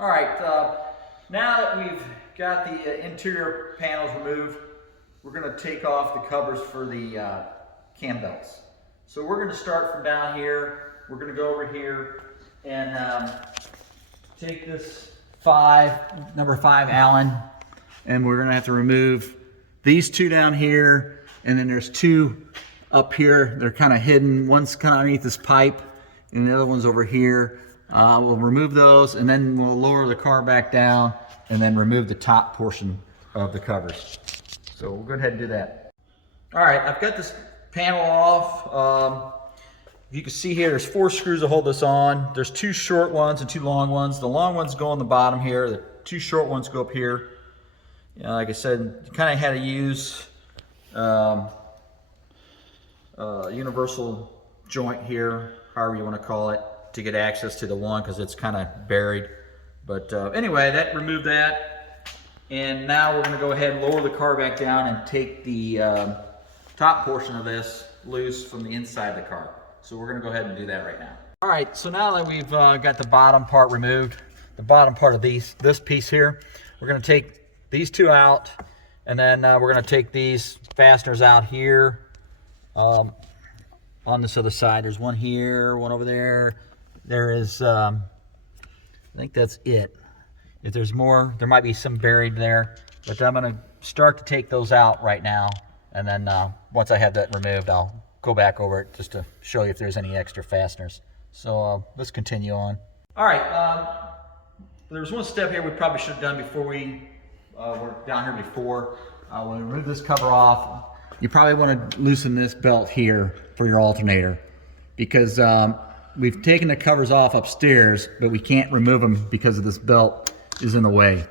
All right, now that we've got the interior panels removed, we're going to take off the covers for the cam belts. So we're going to start from down here. We're going to go over here and take this number 5 Allen, and we're going to have to remove these two down here, and then there's two up here. They're kind of hidden. One's kind of underneath this pipe, and the other one's over here. We'll remove those, and then we'll lower the car back down, and then remove the top portion of the covers. So we'll go ahead and do that. All right, I've got this panel off. You can see here, there's 4 screws to hold this on. There's 2 short ones and 2 long ones. The long ones go on the bottom here. The 2 short ones go up here. Like I said, you kind of had to use universal joint here, however you want to call it, to get access to the one because it's kind of buried. But anyway, that removed that. And now we're going to go ahead and lower the car back down and take the top portion of this loose from the inside of the car. So we're going to go ahead and do that right now. All right, so now that we've got the bottom part removed, the bottom part of this piece here, we're going to take these 2 out, and then we're going to take these fasteners out here on this other side. There's one here, one over there. There is, I think that's it. If there's more, there might be some buried there, but I'm going to start to take those out right now, and then once I have that removed, I'll go back over it just to show you if there's any extra fasteners. So let's continue on. All right, there's one step here we probably should have done before we were down here before. When we remove this cover off, you probably want to loosen this belt here for your alternator, because we've taken the covers off upstairs, but we can't remove them because of this belt is in the way.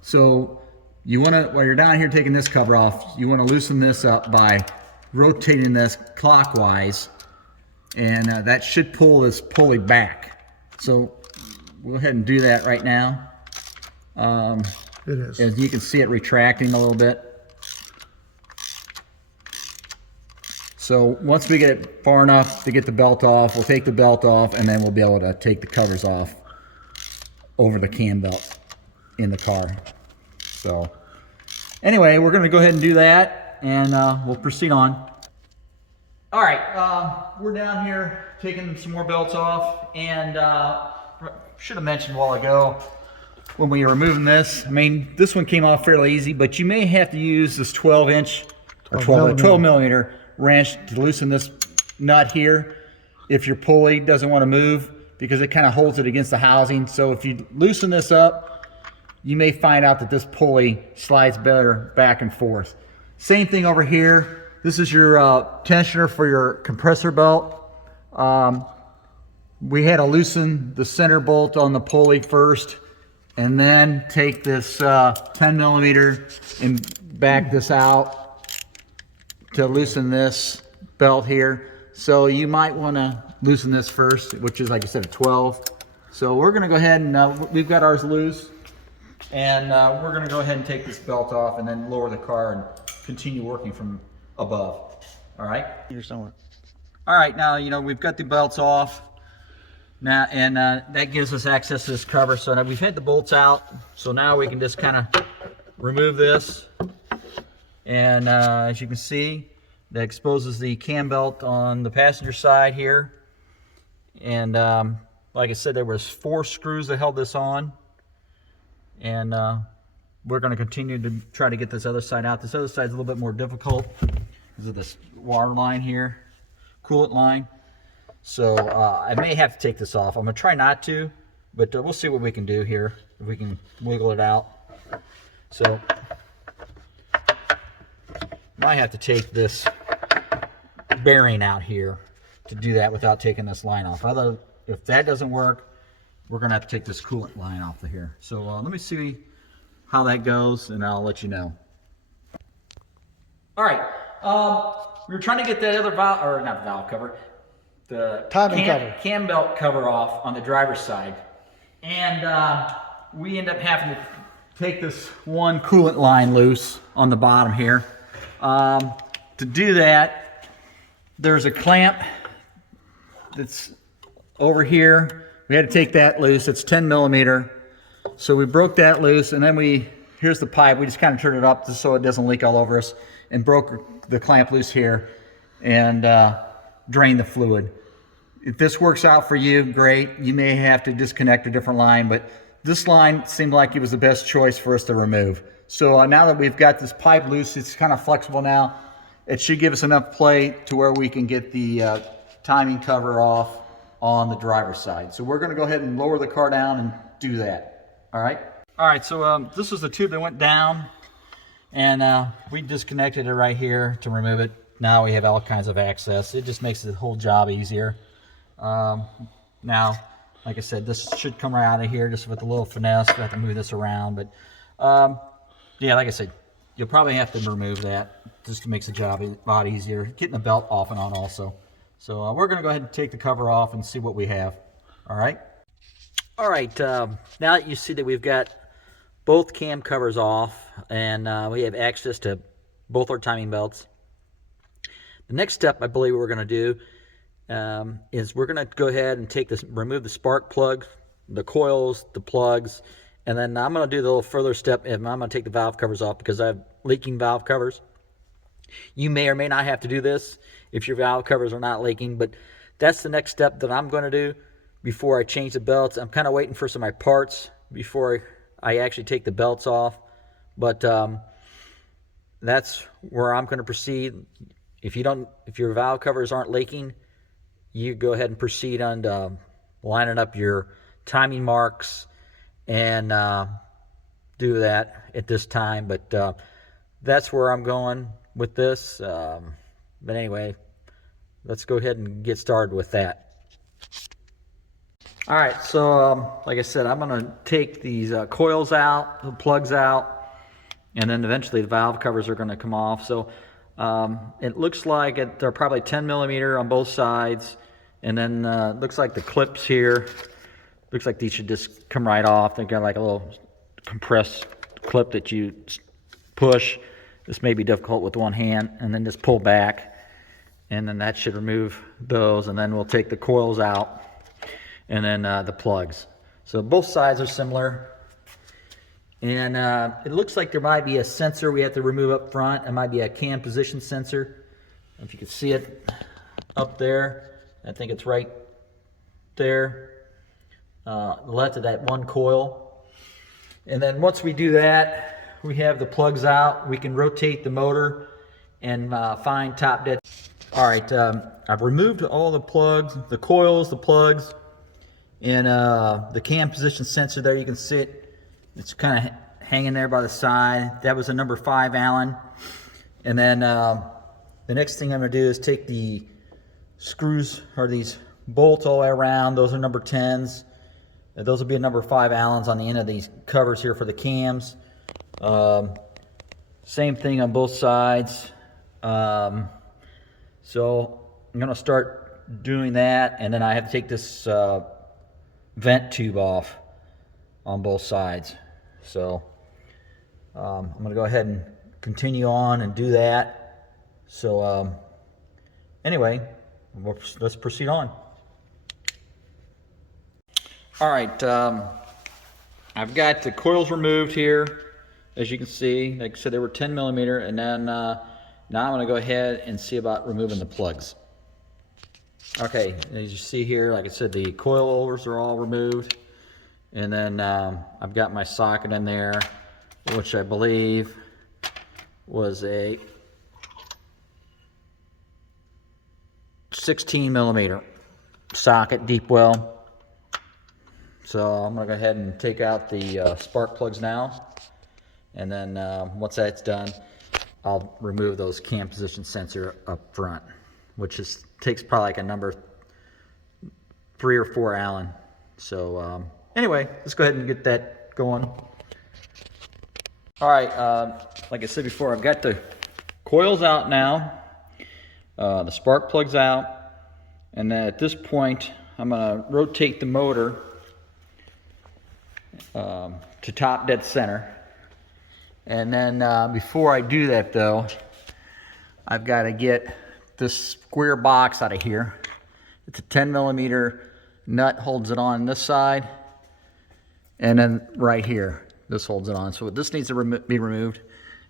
So you want to, while you're down here taking this cover off, you want to loosen this up by rotating this clockwise, and that should pull this pulley back. So we'll go ahead and do that right now. It is. As you can see it retracting a little bit. So once we get it far enough to get the belt off, we'll take the belt off, and then we'll be able to take the covers off over the cam belt in the car. So anyway, we're going to go ahead and do that, and we'll proceed on. All right, we're down here taking some more belts off, and should have mentioned a while ago when we were removing this. I mean, this one came off fairly easy, but you may have to use this 12 millimeter wrench to loosen this nut here if your pulley doesn't want to move, because it kind of holds it against the housing. So if you loosen this up, you may find out that this pulley slides better back and forth. Same thing over here. This is your tensioner for your compressor belt. We had to loosen the center bolt on the pulley first, and then take this 10 millimeter and back this out to loosen this belt here. So you might want to loosen this first, which is, like I said, a 12. So we're going to go ahead and we've got ours loose, and we're going to go ahead and take this belt off and then lower the car and continue working from above. All right. Here somewhere. All right. Now we've got the belts off now, and that gives us access to this cover. So now we've had the bolts out, so now we can just kind of remove this, and as you can see, that exposes the cam belt on the passenger side here. And like I said, there was 4 screws that held this on, and we're going to continue to try to get this other side out. This other side's a little bit more difficult because of this water line here, coolant line. So I may have to take this off. I'm going to try not to, but we'll see what we can do here, if we can wiggle it out. So might have to take this bearing out here to do that without taking this line off. Although if that doesn't work, we're going to have to take this coolant line off of here. So let me see how that goes, and I'll let you know. All right, we were trying to get that other valve, or not valve cover, the cam belt cover off on the driver's side, and we end up having to take this one coolant line loose on the bottom here. To do that, there's a clamp that's over here. We had to take that loose. It's 10 millimeter. So we broke that loose, and then here's the pipe. We just kind of turned it up just so it doesn't leak all over us, and broke the clamp loose here and drained the fluid. If this works out for you, great. You may have to disconnect a different line, but this line seemed like it was the best choice for us to remove. So now that we've got this pipe loose, it's kind of flexible now. It should give us enough play to where we can get the timing cover off on the driver's side. So we're going to go ahead and lower the car down and do that. All right. All right. So this is the tube that went down, and we disconnected it right here to remove it. Now we have all kinds of access. It just makes the whole job easier. Now, like I said, this should come right out of here just with a little finesse. We have to move this around, but yeah, like I said, you'll probably have to remove that just to make the job a lot easier. Getting the belt off and on also. So we're going to go ahead and take the cover off and see what we have. All right. All right. Now that you see that we've got both cam covers off and we have access to both our timing belts, the next step I believe we're going to do is we're going to go ahead and remove the spark plug, the coils, the plugs, and then I'm going to do the little further step. I'm going to take the valve covers off because I have leaking valve covers. You may or may not have to do this if your valve covers are not leaking, but that's the next step that I'm going to do before I change the belts. I'm kind of waiting for some of my parts before I actually take the belts off, but that's where I'm going to proceed. If your valve covers aren't leaking, you go ahead and proceed on lining up your timing marks and do that at this time. But that's where I'm going with this. But anyway, let's go ahead and get started with that. All right, so like I said, I'm going to take these coils out, the plugs out, and then eventually the valve covers are going to come off. So it looks like they're probably 10 millimeter on both sides, and then looks like the clips here, looks like these should just come right off. They've got like a little compressed clip that you push. This may be difficult with one hand, and then just pull back, and then that should remove those, and then we'll take the coils out, and then the plugs. So both sides are similar. And it looks like there might be a sensor we have to remove up front. It might be a cam position sensor. If you can see it up there, I think it's right there, left of that one coil. And then once we do that, we have the plugs out. We can rotate the motor and find top dead. All right, I've removed all the plugs, the coils, the plugs, and the cam position sensor there. You can see it. It's kind of hanging there by the side. That was a number 5 Allen. And then the next thing I'm going to do is take the screws, or these bolts all the way around. Those are number 10s. Those will be a number 5 Allens on the end of these covers here for the cams. Same thing on both sides. So I'm going to start doing that, and then I have to take this vent tube off on both sides. So I'm going to go ahead and continue on and do that. So anyway, let's proceed on. All right, I've got the coils removed here, as you can see. Like I said, they were 10 millimeter, and then now I'm going to go ahead and see about removing the plugs. Okay, as you see here, like I said, the coilovers are all removed. And then I've got my socket in there, which I believe was a 16 millimeter socket, deep well. So I'm going to go ahead and take out the spark plugs now. And then once that's done, I'll remove those cam position sensor up front, which takes probably like a number 3 or 4 Allen. So anyway, let's go ahead and get that going. All right, like I said before, I've got the coils out now, the spark plugs out, and then at this point, I'm going to rotate the motor to top dead center. And then before I do that though, I've got to get this square box out of here. It's a 10 millimeter nut, holds it on this side. and then right here, this holds it on. So this needs to be removed.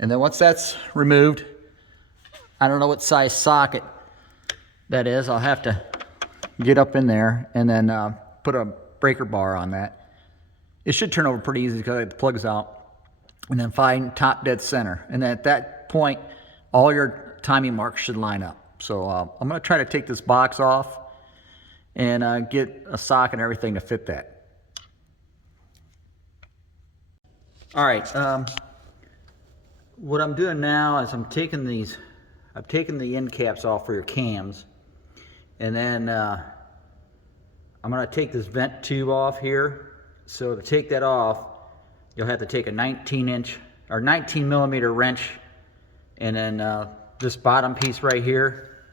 And then once that's removed, I don't know what size socket that is. I'll have to get up in there and then put a breaker bar on that. It should turn over pretty easy because the plug's out. And then find top dead center. And then at that point, all your timing marks should line up. So I'm going to try to take this box off and get a socket and everything to fit that. All right, what I'm doing now is I've taken the end caps off for your cams, and then I'm going to take this vent tube off here. So to take that off, you'll have to take a 19-inch or 19-millimeter wrench, and then this bottom piece right here,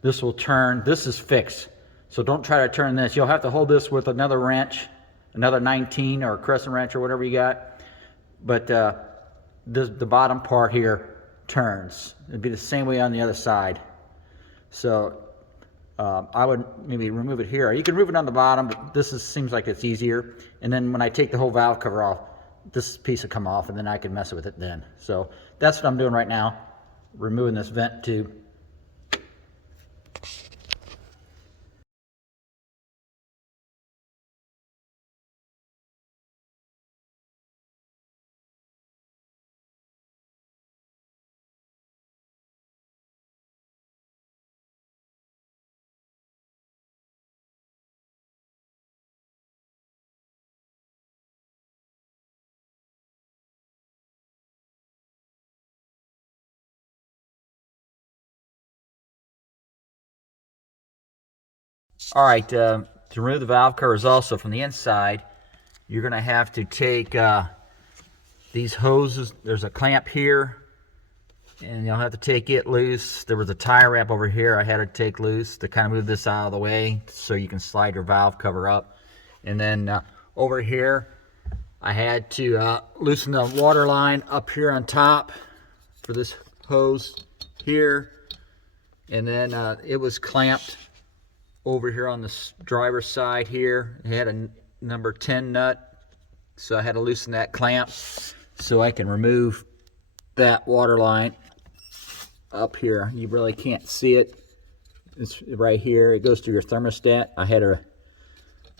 this will turn. This is fixed, so don't try to turn this. You'll have to hold this with another wrench, another 19 or a crescent wrench or whatever you got. But the bottom part here turns. It'd be the same way on the other side. So I would maybe remove it here. You can remove it on the bottom, but seems like it's easier. And then when I take the whole valve cover off, this piece will come off, and then I can mess with it then. So that's what I'm doing right now, removing this vent tube. All right, to remove the valve covers also from the inside, you're going to have to take these hoses. There's a clamp here, and you'll have to take it loose. There was a tie wrap over here I had to take loose to kind of move this out of the way so you can slide your valve cover up. And then over here, I had to loosen the water line up here on top for this hose here. And then it was clamped over here on the driver's side here. It had a number 10 nut, so I had to loosen that clamp so I can remove that water line up here. You really can't see it. It's right here. It goes through your thermostat. I had to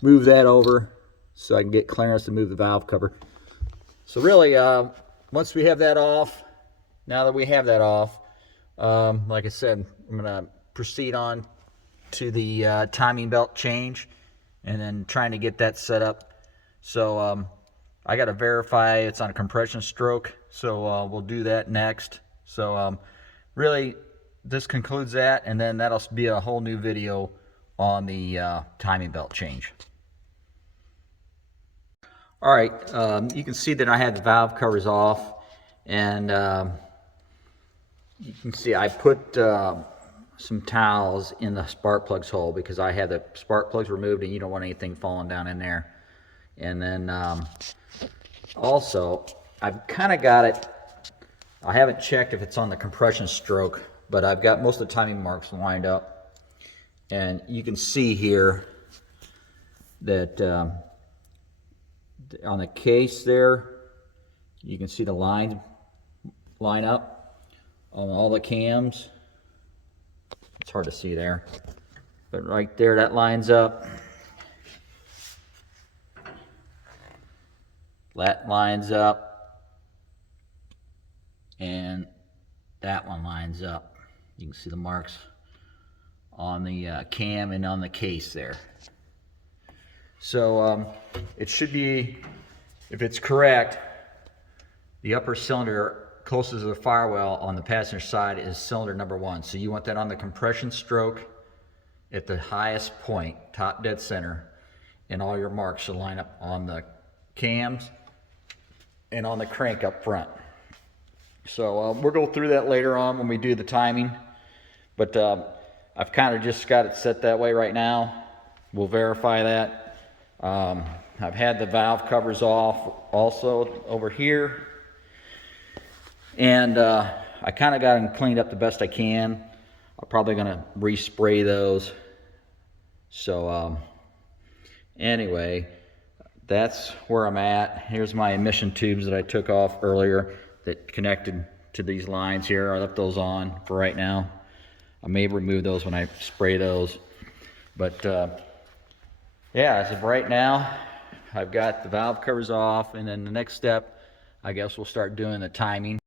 move that over so I can get clearance to move the valve cover. So really, once we have that off, now that we have that off, like I said, I'm going to proceed on to the timing belt change, and then trying to get that set up. So I got to verify it's on a compression stroke, so we'll do that next. So really, this concludes that, and then that'll be a whole new video on the timing belt change. All right, you can see that I had the valve covers off, and you can see I put some towels in the spark plugs hole because I had the spark plugs removed, and you don't want anything falling down in there. And then also, I've kind of got it, I haven't checked if it's on the compression stroke, but I've got most of the timing marks lined up. And you can see here that on the case there, you can see the line up on all the cams. It's hard to see there, but right there, that lines up. That lines up, and that one lines up. You can see the marks on the cam and on the case there. So it should be, if it's correct, the upper cylinder closest to the firewall on the passenger side is cylinder number 1. So you want that on the compression stroke at the highest point, top dead center, and all your marks should line up on the cams and on the crank up front. So we'll go through that later on when we do the timing, but I've kind of just got it set that way right now. We'll verify that. I've had the valve covers off also over here. And I kind of got them cleaned up the best I can. I'm probably going to respray those. So anyway, that's where I'm at. Here's my emission tubes that I took off earlier that connected to these lines here. I left those on for right now. I may remove those when I spray those. But yeah, as of right now, I've got the valve covers off, and then the next step, I guess we'll start doing the timing.